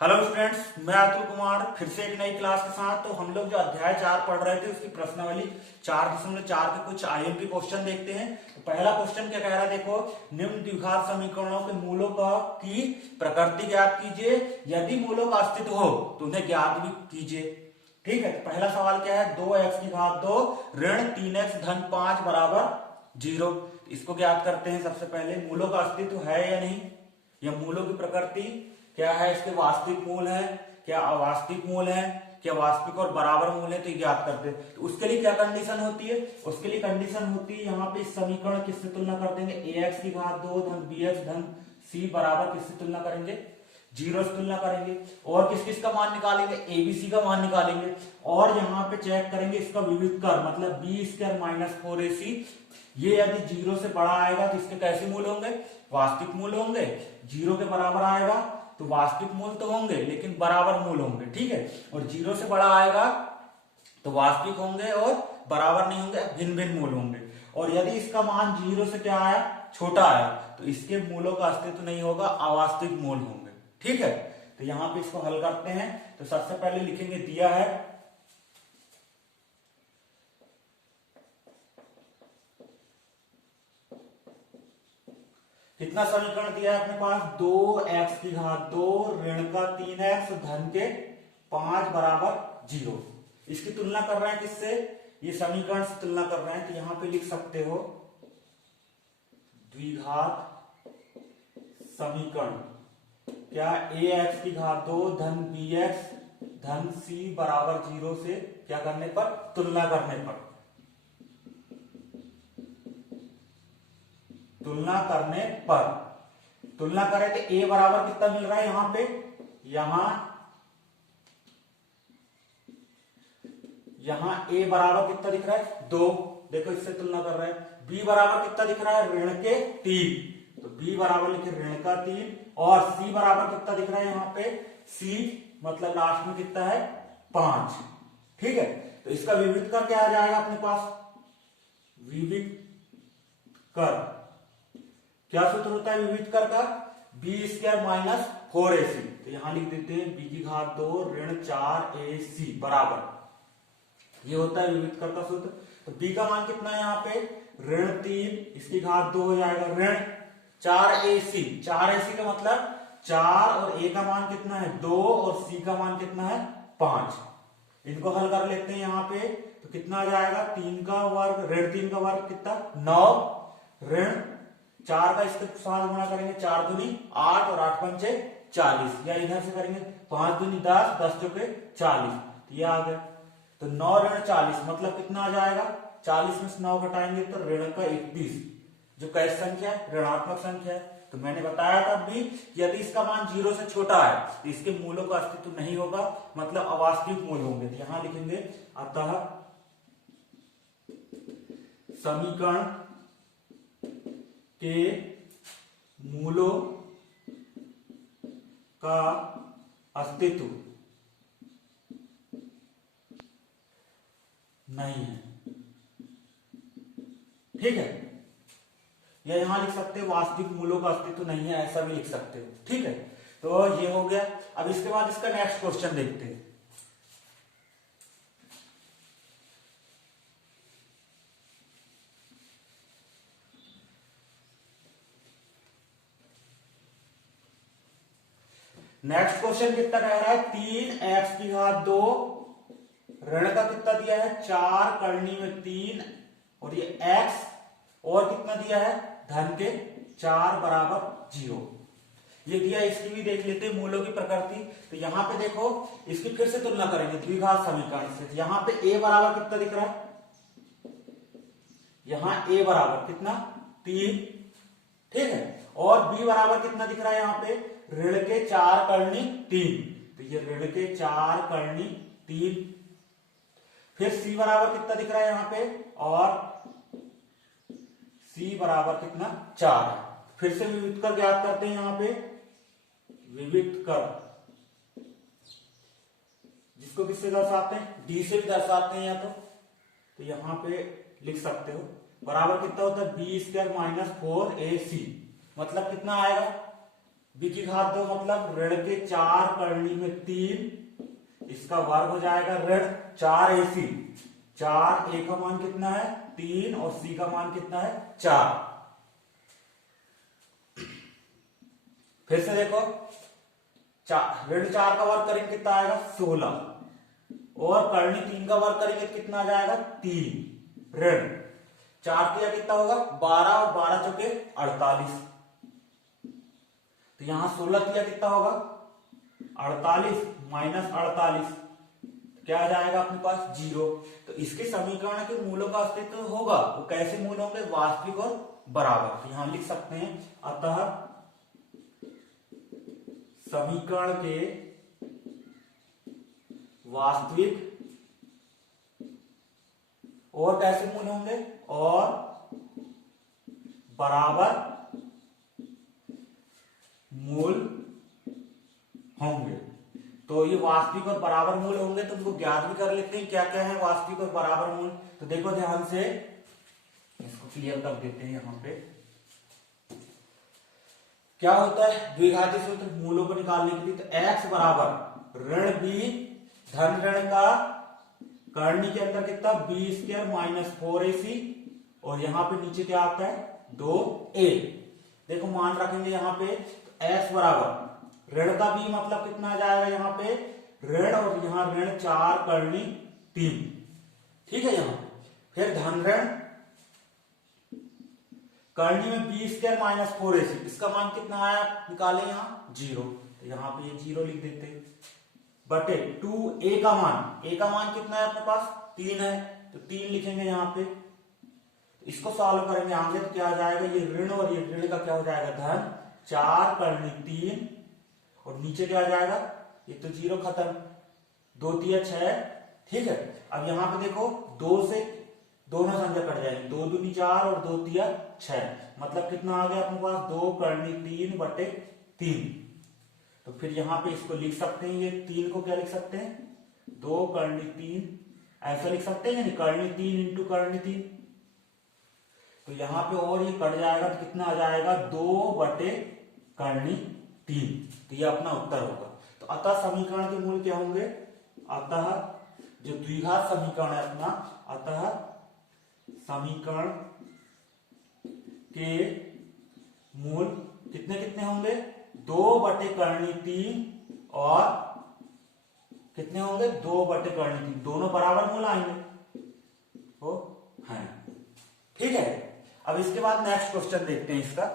Hello students, मैं अतुल कुमार फिर से एक नई क्लास के साथ। तो हम लोग जो अध्याय 4 पढ़ रहे थे उसकी प्रश्नावली 4.4 के कुछ आईएमपी क्वेश्चन देखते हैं। तो पहला क्वेश्चन क्या कह रहा है, देखो, निम्न द्विघात समीकरणों के मूलों की प्रकृति ज्ञात कीजिए, यदि मूलों का अस्तित्व हो तो उन्हें ज्ञात भी कीजिए। ठीक है, तो पहला सवाल क्या है, 2x की घात 2 ऋण 3x धन 5 बराबर 0। इसको ज्ञात करते हैं। सबसे पहले मूलों का अस्तित्व है या नहीं, या मूलों की प्रकृति क्या है, इसके वास्तविक मूल है क्या अवास्तविक मूल है, क्या वास्तविक और बराबर मूल है, तो ये ज्ञात करते हैं। तो उसके लिए क्या कंडीशन होती है, उसके लिए कंडीशन होती है यहाँ पे इस समीकरण किससे तुलना कर देंगे, ax की घात 2 धन bx धन c बराबर किससे तुलना करेंगे, 0 से तुलना करेंगे। और किस किस का मान निकालेंगे, abc का मान निकालेंगे। और यहाँ पे चेक करेंगे इसका विविध कर, मतलब b स्क्वायर माइनस 4ac, ये यदि 0 से बड़ा आएगा तो इसके कैसे मूल होंगे, वास्तविक मूल होंगे। 0 के बराबर आएगा तो वास्तविक मूल तो होंगे लेकिन बराबर मूल होंगे। ठीक है, और 0 से बड़ा आएगा तो वास्तविक होंगे और बराबर नहीं होंगे, भिन्न भिन्न मूल होंगे। और यदि इसका मान 0 से क्या आया, छोटा आया, तो इसके मूलों का अस्तित्व नहीं होगा, अवास्तविक मूल होंगे। ठीक है, तो यहां पे इसको हल करते हैं। तो सबसे पहले लिखेंगे, दिया है कितना समीकरण दिया है अपने पास, 2x की घात 2 ऋण का 3x धन के 5 बराबर 0। इसकी तुलना कर रहे हैं किससे, ये समीकरण से तुलना कर रहे हैं। तो यहां पे लिख सकते हो द्विघात समीकरण, क्या ax की घात 2 धन bx धन c बराबर 0 से क्या करने पर, तुलना करने पर, तुलना करने पर। तुलना करें तो a बराबर कितना मिल रहा है यहां पे, यहां a बराबर कितना दिख रहा है, 2। देखो इससे तुलना कर रहे हैं। b बराबर कितना दिख रहा है, ऋण के 3, तो b बराबर लिखे ऋण का 3। और c बराबर कितना दिख रहा है यहाँ पे, c मतलब लास्ट में कितना है, 5। ठीक है, तो इसका विविध कर क्या आ जाएगा अपने पास, विविध कर, क्या सूत्र होता है विविध कर का, बी स्क्वायर माइनस 4ac। तो यहां लिख देते हैं b की घात 2 ऋण 4ac बराबर, ये होता है विविध कर का सूत्र। तो b का मान कितना है यहाँ पे, ऋण 3, इसकी घात 2 हो जाएगा ऋण 4ac। 4ac का मतलब 4 और a का मान कितना है 2 और c का मान कितना है 5। इनको हल कर लेते हैं यहाँ पे, तो कितना आ जाएगा, 3 का वर्ग ऋण 3 का वर्ग कितना 9, ऋण 4 का इसके साथ गुणा करेंगे, 4 दूनी 8 और 8 पंचे 40, या इधर से करेंगे 5 दूनी 10, 10 चौके 40, ये आ गया। तो 9 ऋण 40 मतलब कितना आ जाएगा, 40 में से 9 घटाएंगे तो ऋण का 21, जो कैसी संख्या है, ऋणात्मक संख्या है। तो मैंने बताया था भी, यदि इसका मान 0 से छोटा है तो इसके मूलों का अस्तित्व नहीं होगा, मतलब अवास्तविक मूल होंगे। तो यहां लिखेंगे, अतः समीकरण के मूलों का अस्तित्व नहीं है। ठीक है, या यहां लिख सकते हो वास्तविक मूलों का अस्तित्व नहीं है, ऐसा भी लिख सकते हो। ठीक है, तो ये हो गया। अब इसके बाद इसका नेक्स्ट क्वेश्चन देखते हैं। नेक्स्ट क्वेश्चन कितना कह रहा है, 3x की घात 2 ऋण का कितना दिया है 4 करनी में 3, और ये x और कितना दिया है धन के 4 बराबर 0, ये दिया। इसकी भी देख लेते हैं मूलों की प्रकृति। तो यहां पे देखो, इसकी फिर से तुलना करेंगे द्विघात समीकरण से। यहां पे a बराबर कितना दिख रहा है, यहां a बराबर कितना 3, ठीक है, और b बराबर कितना दिख रहा है यहाँ पे, ऋण के 4 करनी 3, तो ये ऋण के 4 करनी 3। फिर c बराबर कितना दिख रहा है यहाँ पे, और c बराबर कितना 4 है। फिर से विविध कर ज्ञात करते हैं यहाँ पे, विविध कर जिसको किससे दर्शाते हैं, d से भी दर्शाते हैं या तो यहां पे लिख सकते हो, बराबर कितना होता है, बी स्क्वायर माइनस 4ac, मतलब कितना आएगा b की घात 2 मतलब ऋण के 4 करनी में 3, इसका वर्ग हो जाएगा ऋण 4ac। 4a का मान कितना है 3 और c का मान कितना है 4। फिर से देखो, ऋण 4 का वर्ग करेंगे कितना आएगा 16, और करनी 3 का वर्ग करेंगे तो कितना आ जाएगा 3। ऋण 4 किया कितना होगा 12, और 12 चौके 48, तो यहां 16 किया कितना होगा 48 माइनस 48, क्या आ जाएगा अपने पास 0। तो इसके समीकरण के मूलों का अस्तित्व होगा, वो कैसे मूल होंगे वास्तविक और बराबर। तो यहां लिख सकते हैं अतः समीकरण के वास्तविक और कैसे मूल होंगे और बराबर मूल होंगे। तो ये वास्तविक और बराबर मूल होंगे तो उनको ज्ञात भी कर लेते हैं क्या क्या है वास्तविक और बराबर मूल। तो देखो ध्यान से, इसको क्लियर कर देते हैं। यहां पे क्या होता है द्विघाती सूत्र मूलों को निकालने के लिए, तो x बराबर ऋण b धन ऋण का करनी के अंदर कितना b² माइनस 4ac, और यहां पे नीचे क्या आता है 2a। देखो मान रखेंगे यहां पे, तो x बराबर ऋण का b मतलब कितना आ जाएगा यहाँ पे ऋण, और यहाँ ऋण 4 करनी 3, ठीक है। यहाँ फिर धन ऋण करनी में b² माइनस 4ac, इसका मान कितना आया निकाले यहाँ 0, तो यहाँ पे ये 0 लिख देते हैं, बटे 2a का मान, a का मान कितना है अपने पास 3 है, तो 3 लिखेंगे यहाँ पे। इसको सॉल्व करेंगे आगे तो क्या आ जाएगा, ये ऋण और ये ऋण का क्या हो जाएगा धन 4 करनी 3, और नीचे क्या आ जाएगा ये तो 0 खत्म, 2 3 6, ठीक है। अब यहाँ पे देखो 2 से दोनों संख्या कट जाएगी, 2 दूनी 4 और 2 3 6, मतलब कितना आ गया अपने पास 2 करनी 3 बटे 3। तो फिर यहाँ पे इसको लिख सकते हैं, ये 3 को क्या लिख सकते हैं 2 करनी 3, ऐसा लिख सकते हैं, यानी करनी 3 इंटू करनी 3। तो यहाँ पे और ये कट जाएगा तो कितना आ जाएगा 2 बटे करनी 3, तो ये अपना उत्तर होगा। तो अतः समीकरण के मूल क्या होंगे, अतः जो द्विघात समीकरण है अपना, अतः समीकरण के मूल कितने कितने होंगे 2 बटे करनी 3 और कितने होंगे 2 बटे करनी 3, दोनों बराबर मूल आएंगे वो है, ठीक है। अब इसके बाद नेक्स्ट क्वेश्चन देखते हैं इसका।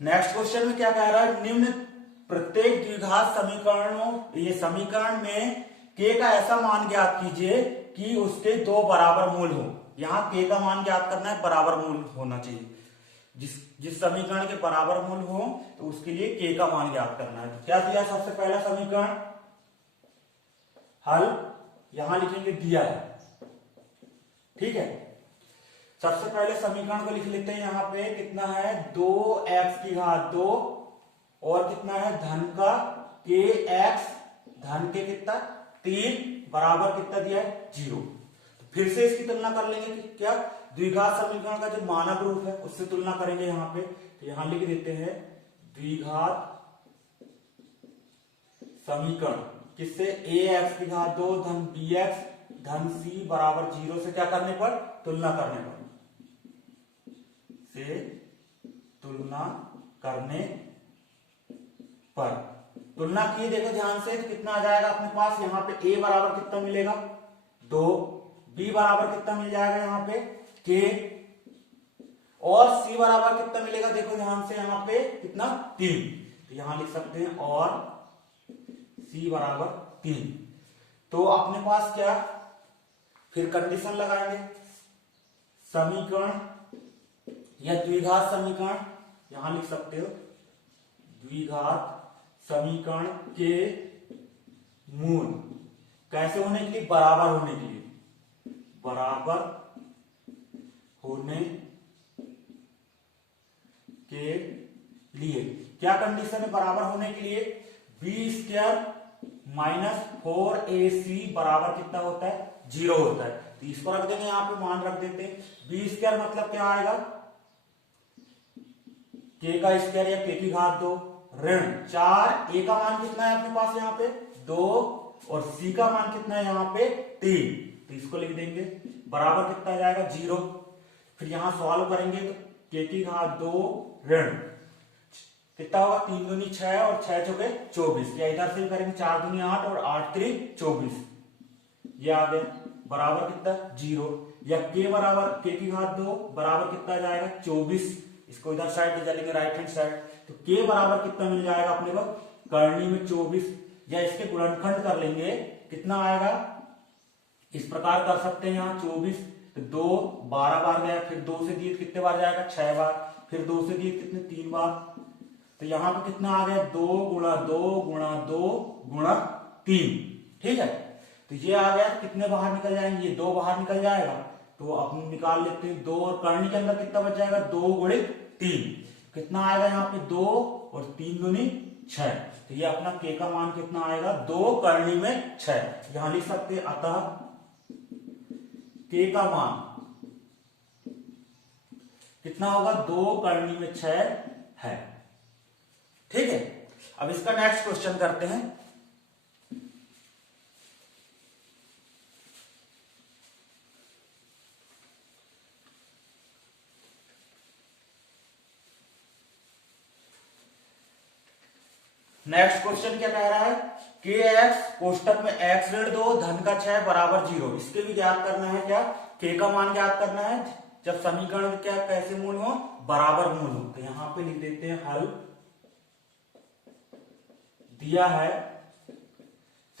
नेक्स्ट क्वेश्चन में क्या कह रहा है, निम्न प्रत्येक द्विघात समीकरणों, ये समीकरण में k का ऐसा मान ज्ञात कीजिए कि उसके 2 बराबर मूल हो। यहाँ k का मान ज्ञात करना है, बराबर मूल होना चाहिए, जिस समीकरण के बराबर मूल हो तो उसके लिए k का मान ज्ञात करना है। तो क्या दिया सबसे पहला समीकरण हल, यहां लिखेंगे दिया है, ठीक है। सबसे पहले समीकरण को लिख लेते हैं, यहां पे कितना है 2x की घात 2 और कितना है धन का kx धन के कितना 3 बराबर कितना दिया है 0। तो फिर से इसकी तुलना कर लेंगे कि क्या द्विघात समीकरण का जो मानक रूप है उससे तुलना करेंगे यहाँ पे। तो यहां लिख देते हैं द्विघात समीकरण किससे ax की घात 2 धन bx धन c बराबर 0 से क्या करने पर तुलना करने पर, से तुलना करने पर तुलना की, देखो ध्यान से, तो कितना आ जाएगा अपने पास यहाँ पे a बराबर कितना मिलेगा 2, b बराबर कितना मिल जाएगा यहाँ पे k, और c बराबर कितना मिलेगा देखो ध्यान से यहाँ पे कितना 3। तो यहां लिख सकते हैं और c बराबर 3। तो अपने पास क्या फिर कंडीशन लगाएंगे, समीकरण या द्विघात समीकरण, यहां लिख सकते हो द्विघात समीकरण के मूल कैसे होने के लिए, बराबर होने के लिए, बराबर होने के लिए क्या कंडीशन है बराबर होने के लिए, बी स्क्वायर माइनस 4ac बराबर कितना होता है, 0 होता है। तो इसको रख देंगे यहां पे, मान रख देते हैं। बी स्क्वायर मतलब क्या आएगा, के का स्क्वायर या के की घात 2 ऋण 4, ए का मान कितना है अपने पास यहाँ पे 2 और सी का मान कितना है यहाँ पे 3, तो इसको लिख देंगे बराबर कितना आ जाएगा 0। फिर यहां सॉल्व करेंगे तो के की घात 2 ऋण कितना होगा 3 दूनी 6 और 6 चौके 24, या इधर से भी करेंगे 4 दूनी 8 और 8 3 24, ये आ गया बराबर कितना 0। या के बराबर के की घात 2 बराबर कितना आ जाएगा 24, इसको इधर साइड ले चलेंगे राइट हैंड साइड, तो के बराबर कितना मिल जाएगा अपने को करनी में 24, या इसके गुणनखंड कर लेंगे कितना आएगा, इस प्रकार कर सकते हैं यहाँ 24 तो 2 12 बार गया, फिर 2 से दिए कितने बार जाएगा 6 बार, फिर 2 से दिए कितने 3 बार, तो यहाँ पे कितना आ गया 2 गुणा 2 गुणा 2 गुणा 3, ठीक है। तो ये आ गया, कितने बाहर निकल जाएंगे, ये 2 बाहर निकल जाएगा, तो अपन निकाल लेते हैं 2 और करनी के अंदर कितना बच जाएगा 2 गुणित 3, कितना आएगा यहाँ पे 2 और 3 दूनी 6, तो ये अपना के का मान कितना आएगा 2 करनी में 6, यहां लिख सकते हैं अतः के का मान कितना होगा 2 करनी में 6 है, ठीक है। अब इसका नेक्स्ट क्वेश्चन करते हैं। नेक्स्ट क्वेश्चन क्या कह रहा है, के एक्स कोष्टक में एक्स ऋण 2 धन का 6 बराबर 0, इसके भी ज्ञात करना है क्या, के का मान ज्ञात करना है जब समीकरण क्या कैसे मूल हो बराबर मूल हो। तो यहां पे लिख देते हैं हल दिया है,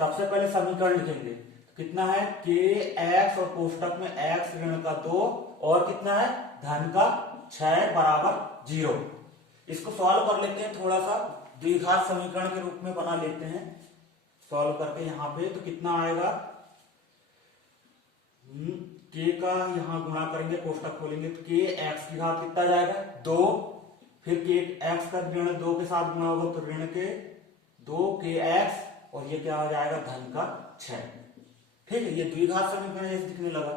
सबसे पहले समीकरण लिखेंगे कितना है के एक्स और कोष्टक में एक्स ऋण का 2 और कितना है धन का 6 बराबर 0। इसको सॉल्व कर लेते हैं, थोड़ा सा द्विघात समीकरण के रूप में बना लेते हैं सॉल्व करके यहाँ पे, तो कितना आएगा के का यहाँ गुणा करेंगे कोष्टक खोलेंगे तो के एक्स की घात कितना जाएगा 2, फिर के एक्स का ऋण 2 के साथ गुणा होगा तो ऋण के 2 के एक्स और ये क्या हो जाएगा धन का 6, ठीक है। ये द्विघात समीकरण जैसे दिखने लगा,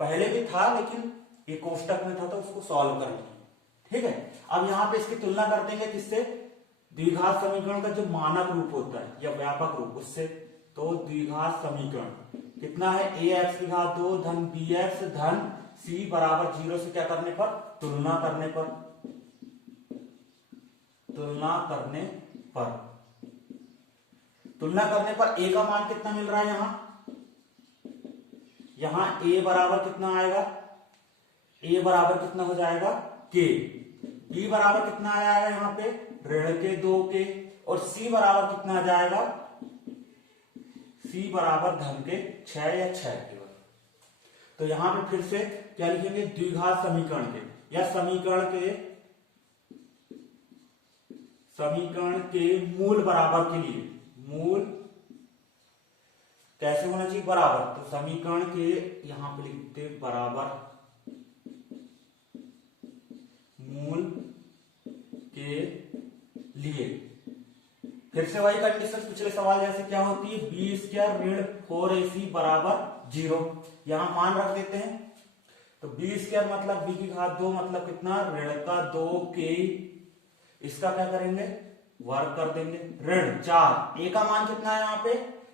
पहले भी था लेकिन ये कोष्टक में था तो उसको सॉल्व कर लिया, ठीक है। अब यहाँ पे इसकी तुलना कर देंगे किससे, द्विघात समीकरण का जो मानक रूप होता है या व्यापक रूप उससे, तो द्विघात समीकरण कितना है ए एक्स की घात 2 धन बी एक्स धन सी बराबर 0 से क्या करने पर तुलना करने पर ए का मान कितना मिल रहा है यहां ए बराबर कितना आएगा, ए बराबर कितना हो जाएगा के, बी बराबर कितना आया है यहाँ पे ऋण के 2 के, और सी बराबर कितना आ जाएगा, सी बराबर धन के 6 या 6 के। तो यहां पे फिर से क्या लिखेंगे द्विघात समीकरण के या समीकरण के मूल बराबर के लिए, मूल कैसे होना चाहिए बराबर, तो समीकरण के यहां पे लिखते बराबर मूल के लिए, फिर से वही कंडीशन पिछले सवाल जैसे क्या होती है बी स्क्वायर ऋण 4ac बराबर 0, यहां मान रख देते हैं तो बी स्क्वायर मतलब बी की घात 2 मतलब कितना ऋण का 2k, इसका क्या करेंगे वर्ग कर देंगे ऋण 4, ए का मान कितना है यहाँ पे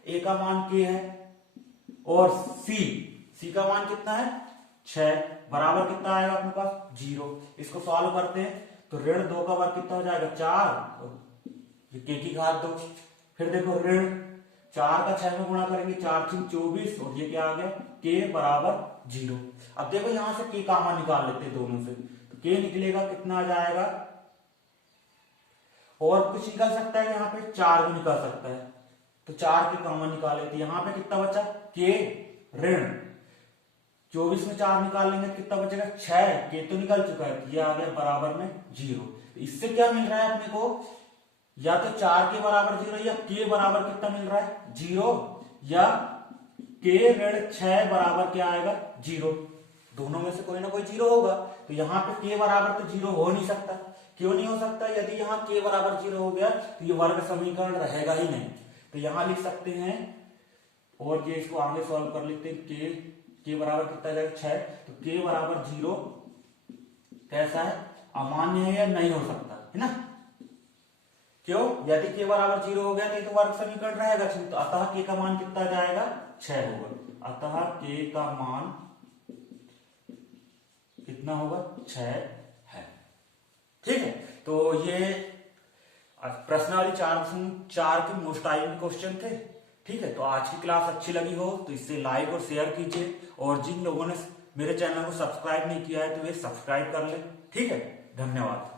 ए का मान k है और सी का मान कितना है 6 बराबर कितना आएगा अपने पास 0। इसको सॉल्व करते हैं तो ऋण 2 का वर्ग कितना हो जाएगा 4 और के की घात 2, फिर देखो ऋण 4 का 6 में गुणा करेंगे 4 3 24 और ये क्या आ गया के बराबर 0। अब देखो यहां से के का मान निकाल लेते हैं दोनों से, तो के निकलेगा कितना आ जाएगा, और कुछ निकल सकता है यहाँ पे 4 भी निकल सकता है, तो 4 के कॉमन निकाल लेते हैं, यहाँ पे कितना बचा के ऋण 24 में 4 निकाल लेंगे कितना बचेगा 6, के तो निकल चुका है, ये आ गया बराबर में 0। इससे क्या मिल रहा है अपने को, या तो 4 के बराबर 0 या के बराबर कितना मिल रहा है 0, या के ऋण 6 बराबर क्या आएगा 0, दोनों में से कोई ना कोई 0 होगा। तो यहाँ पे के बराबर तो 0 हो नहीं सकता क्यों नहीं हो सकता? यदि यहाँ k बराबर 0 हो गया तो ये वर्ग समीकरण रहेगा ही नहीं। तो यहां लिख सकते हैं, और ये इसको आगे सॉल्व कर लेते हैं। k बराबर कितना जाएगा 6, तो k बराबर 0 कैसा है? अमान्य है या नहीं हो सकता, है ना? क्यों? यदि k बराबर 0 हो गया तो वर्ग समीकरण रहेगा, तो अतः k का मान कितना जाएगा? 6 होगा। अतः k का मान कितना होगा? 6 है। ठीक है, तो ये प्रश्नावली 4.4 के मोस्ट आईएमपी क्वेश्चन थे। ठीक है, तो आज की क्लास अच्छी लगी हो तो इसे लाइक और शेयर कीजिए, और जिन लोगों ने मेरे चैनल को सब्सक्राइब नहीं किया है तो वे सब्सक्राइब कर ले। ठीक है, धन्यवाद।